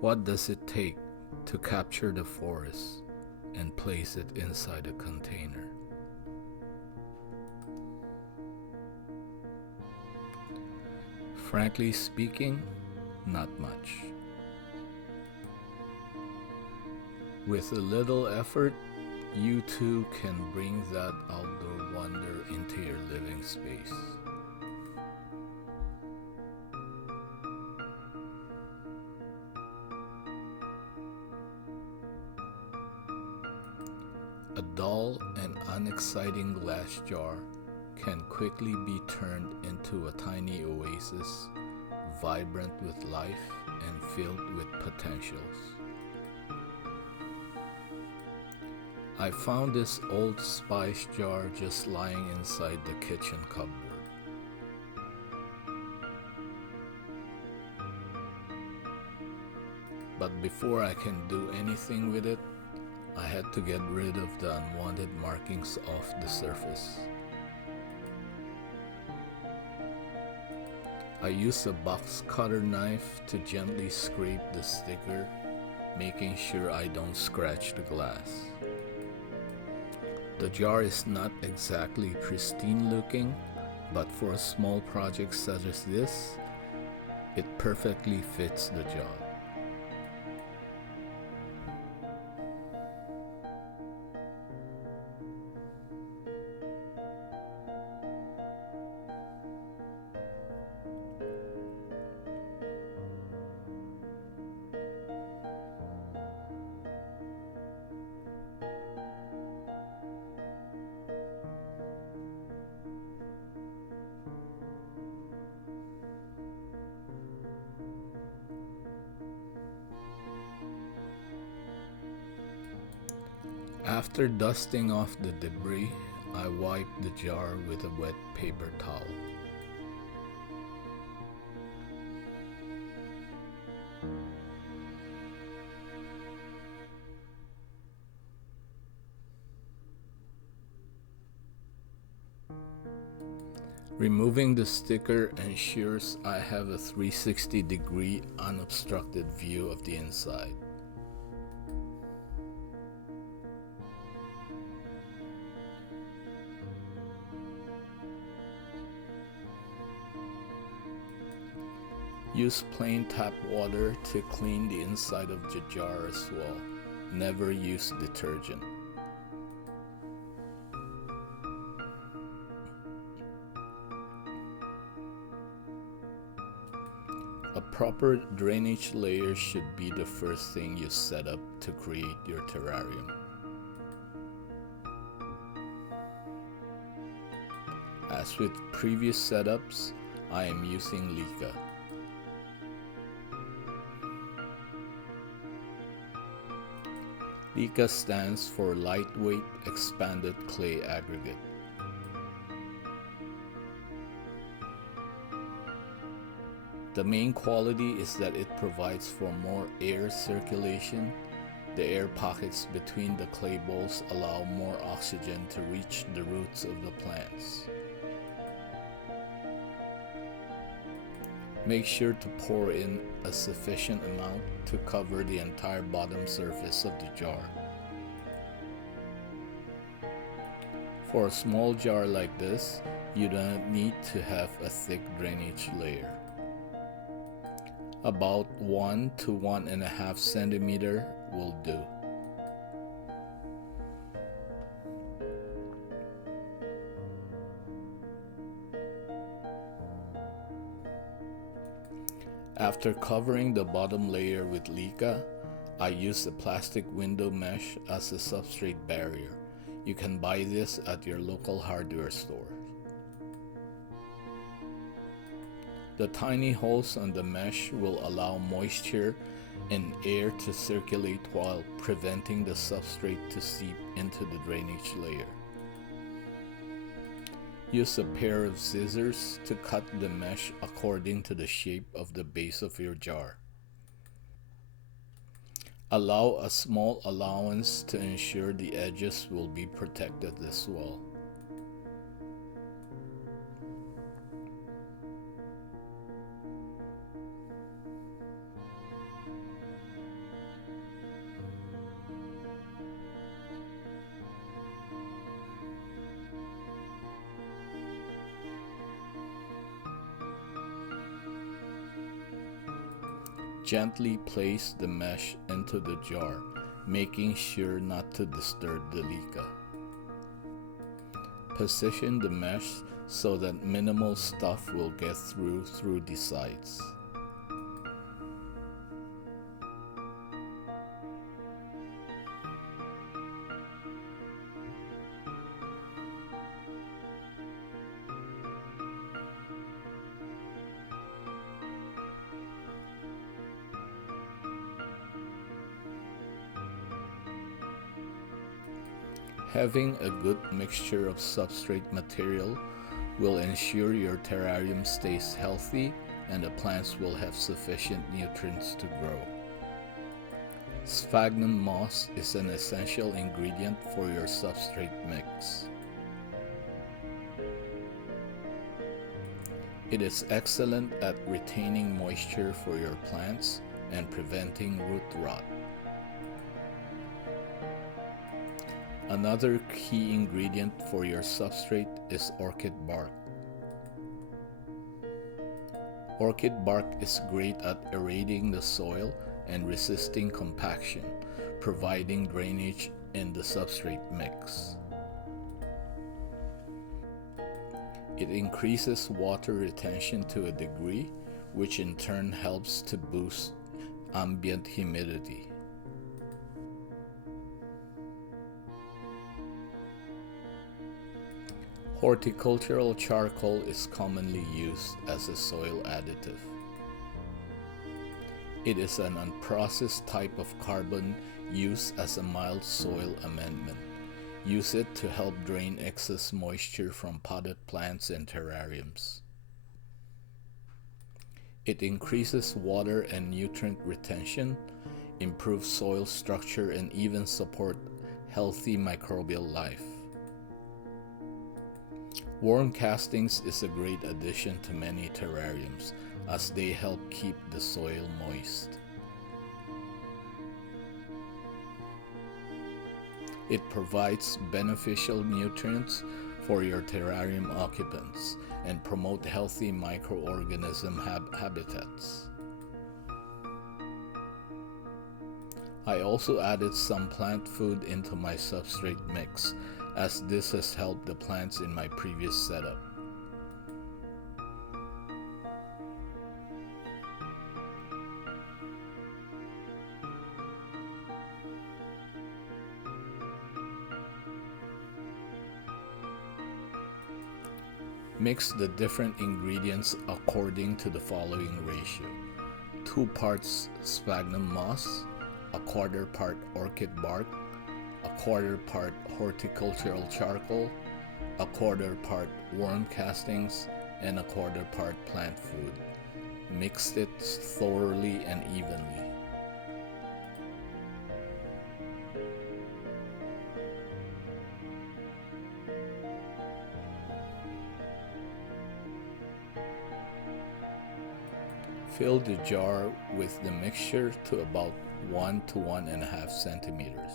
What does it take to capture the forest and place it inside a container? Frankly speaking, not much. With a little effort, you too can bring that outdoor wonder into your living space. A dull and unexciting glass jar can quickly be turned into a tiny oasis, vibrant with life and filled with potentials. I found this old spice jar just lying inside the kitchen cupboard. But before I can do anything with it, I had to get rid of the unwanted markings off the surface. I used a box cutter knife to gently scrape the sticker, making sure I don't scratch the glass. The jar is not exactly pristine looking, but for a small project such as this, it perfectly fits the job. After dusting off the debris, I wiped the jar with a wet paper towel. Removing the sticker ensures I have a 360-degree unobstructed view of the inside. Use plain tap water to clean the inside of the jar as well. Never use detergent. A proper drainage layer should be the first thing you set up to create your terrarium. As with previous setups, I am using Leica. Leica stands for Lightweight Expanded Clay Aggregate. The main quality is that it provides for more air circulation. The air pockets between the clay balls allow more oxygen to reach the roots of the plants. Make sure to pour in a sufficient amount to cover the entire bottom surface of the jar. For a small jar like this, you don't need to have a thick drainage layer. About 1 to 1.5 centimeter will do. After covering the bottom layer with Leica, I use a plastic window mesh as a substrate barrier. You can buy this at your local hardware store. The tiny holes on the mesh will allow moisture and air to circulate while preventing the substrate to seep into the drainage layer. Use a pair of scissors to cut the mesh according to the shape of the base of your jar. Allow a small allowance to ensure the edges will be protected as well. Gently place the mesh into the jar, making sure not to disturb the leca. Position the mesh so that minimal stuff will get through the sides. Having a good mixture of substrate material will ensure your terrarium stays healthy and the plants will have sufficient nutrients to grow. Sphagnum moss is an essential ingredient for your substrate mix. It is excellent at retaining moisture for your plants and preventing root rot. Another key ingredient for your substrate is orchid bark. Orchid bark is great at aerating the soil and resisting compaction, providing drainage in the substrate mix. It increases water retention to a degree, which in turn helps to boost ambient humidity. Horticultural charcoal is commonly used as a soil additive. It is an unprocessed type of carbon used as a mild soil amendment. Use it to help drain excess moisture from potted plants and terrariums. It increases water and nutrient retention, improves soil structure, and even support healthy microbial life. Worm castings is a great addition to many terrariums as they help keep the soil moist. It provides beneficial nutrients for your terrarium occupants and promote healthy microorganism habitats. I also added some plant food into my substrate mix, as this has helped the plants in my previous setup. Mix the different ingredients according to the following ratio: 2 parts sphagnum moss, 1/4 part orchid bark, 1/4 part horticultural charcoal, 1/4 part worm castings, and 1/4 part plant food. Mix it thoroughly and evenly. Fill the jar with the mixture to about 1 to 1.5 centimeters.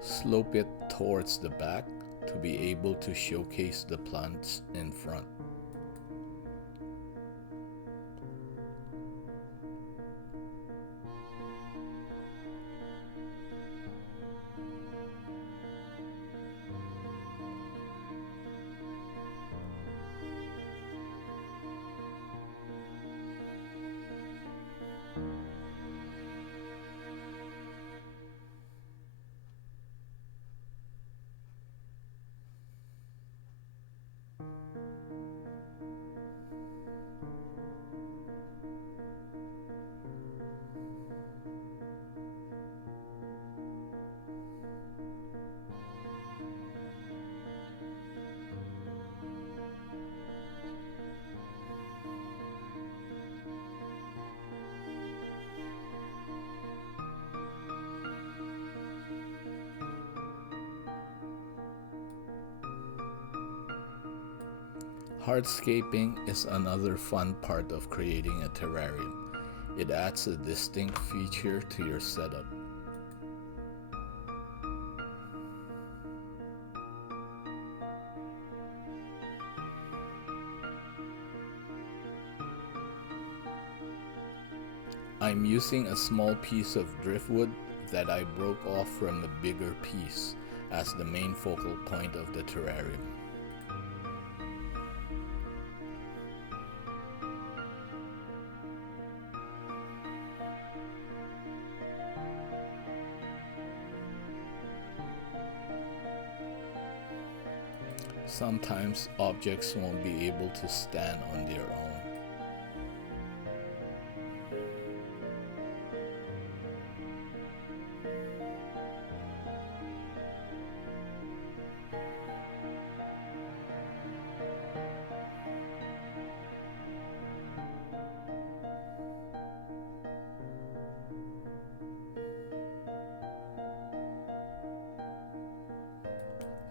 Slope it towards the back to be able to showcase the plants in front. Hardscaping is another fun part of creating a terrarium. It adds a distinct feature to your setup. I'm using a small piece of driftwood that I broke off from a bigger piece as the main focal point of the terrarium. Sometimes objects won't be able to stand on their own.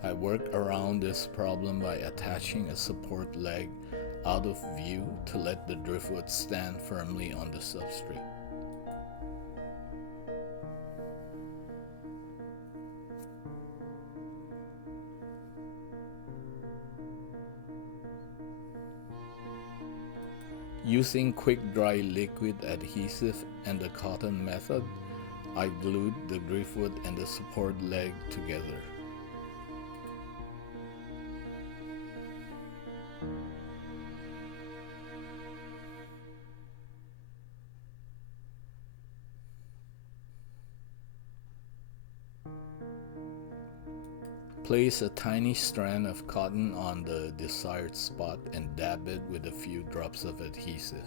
I work around this problem by attaching a support leg out of view to let the driftwood stand firmly on the substrate. Using quick dry liquid adhesive and the cotton method, I glued the driftwood and the support leg together. Place a tiny strand of cotton on the desired spot and dab it with a few drops of adhesive.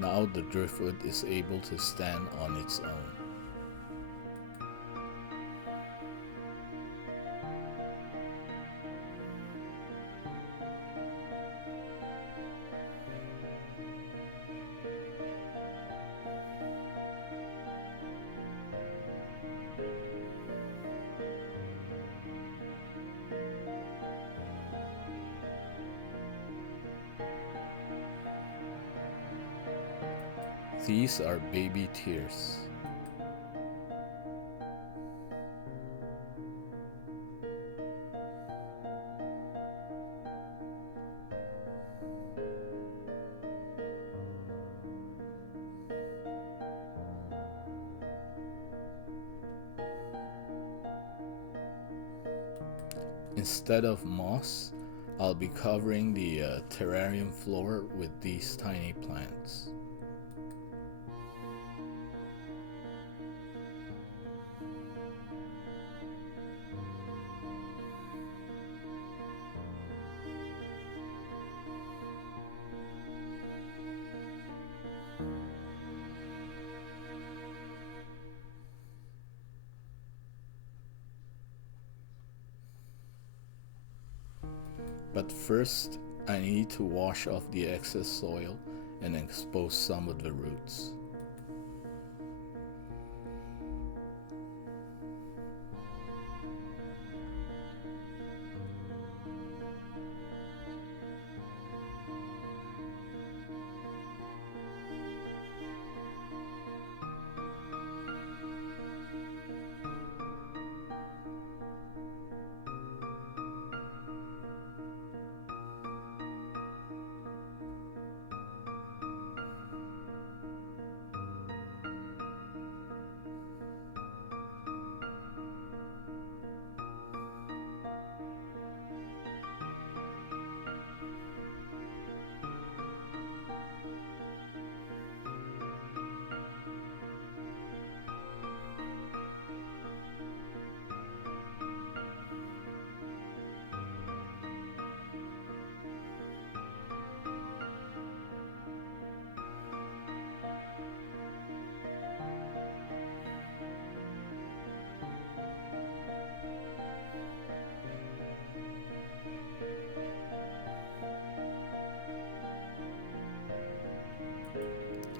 Now the driftwood is able to stand on its own. These are baby tears. Instead of moss, I'll be covering the terrarium floor with these tiny plants. But first, I need to wash off the excess soil and expose some of the roots.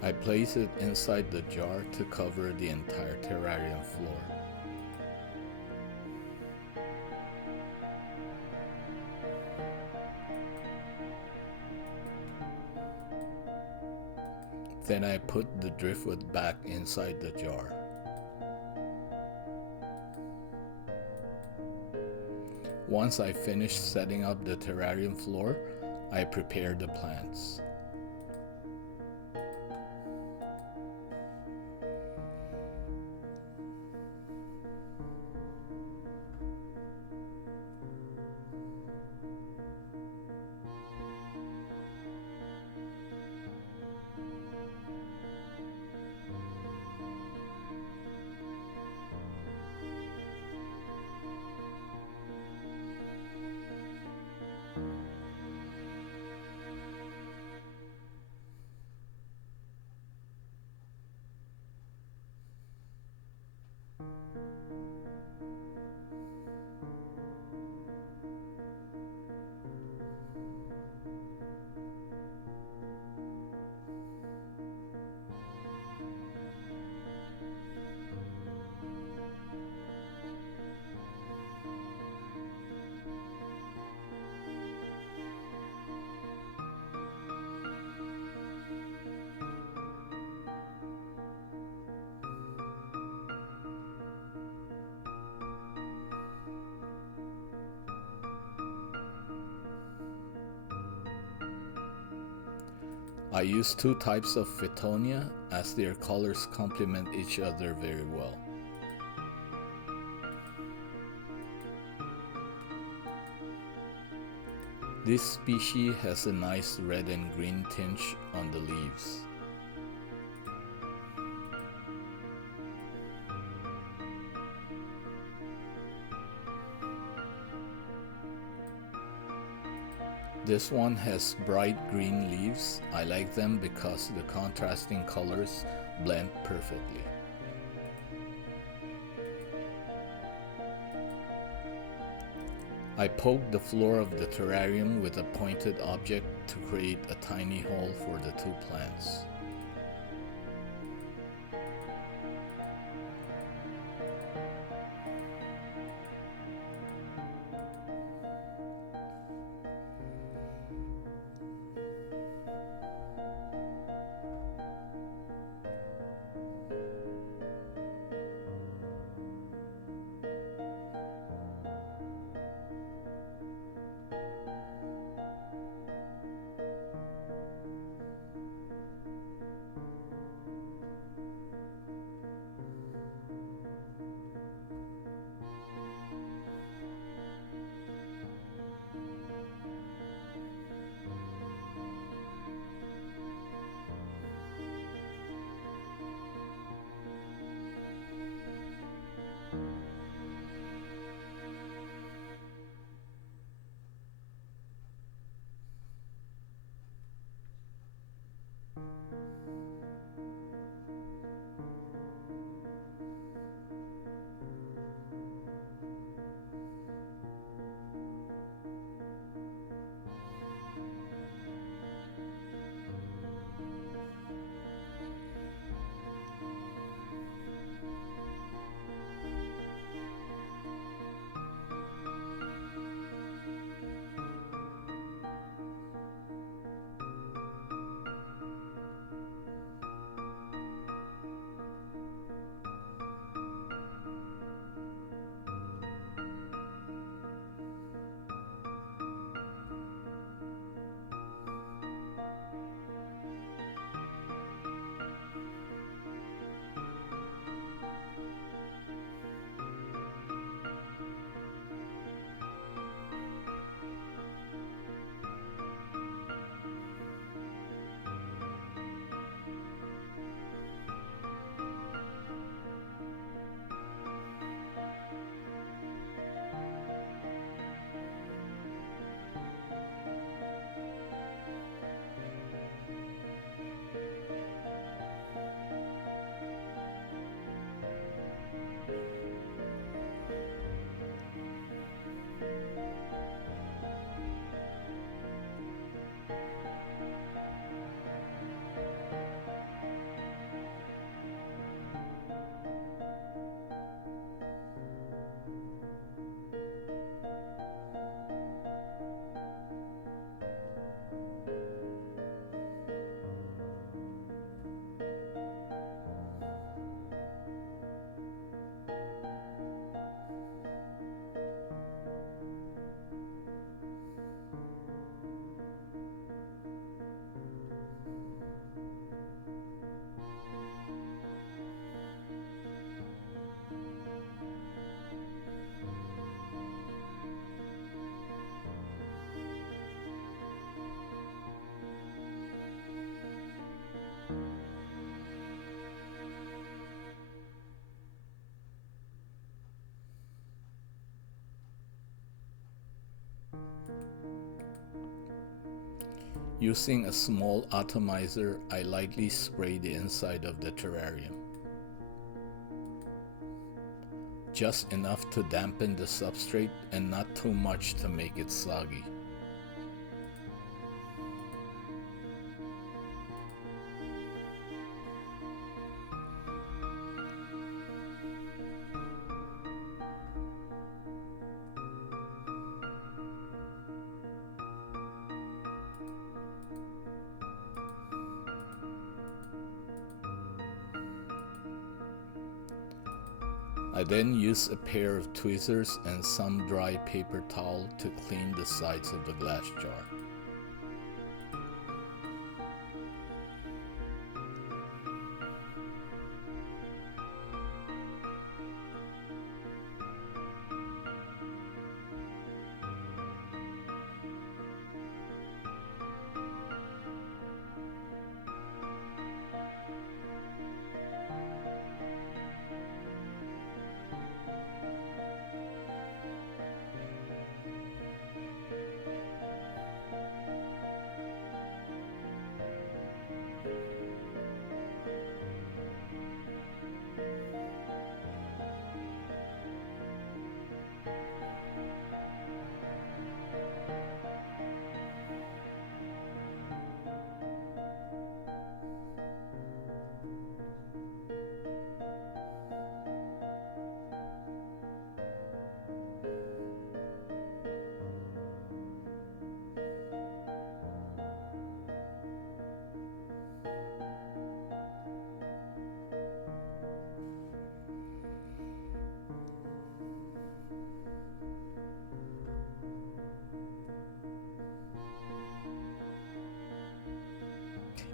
I place it inside the jar to cover the entire terrarium floor. Then I put the driftwood back inside the jar. Once I finish setting up the terrarium floor, I prepare the plants. I use two types of Fittonia as their colors complement each other very well. This species has a nice red and green tinge on the leaves. This one has bright green leaves. I like them because the contrasting colors blend perfectly. I poked the floor of the terrarium with a pointed object to create a tiny hole for the two plants. Using a small atomizer, I lightly spray the inside of the terrarium. Just enough to dampen the substrate and not too much to make it soggy. I then use a pair of tweezers and some dry paper towel to clean the sides of the glass jar.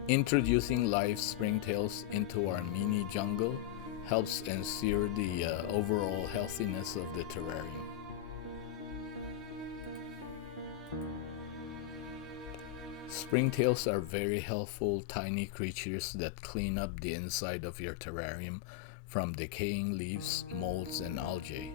Introducing live springtails into our mini jungle helps ensure the overall healthiness of the terrarium. Springtails are very helpful tiny creatures that clean up the inside of your terrarium from decaying leaves, molds, and algae.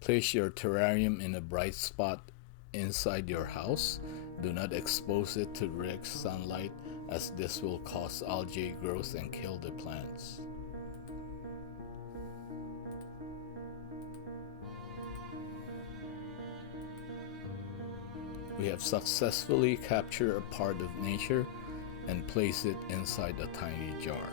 Place your terrarium in a bright spot inside your house. Do not expose it to direct sunlight, as this will cause algae growth and kill the plants. We have successfully captured a part of nature and placed it inside a tiny jar.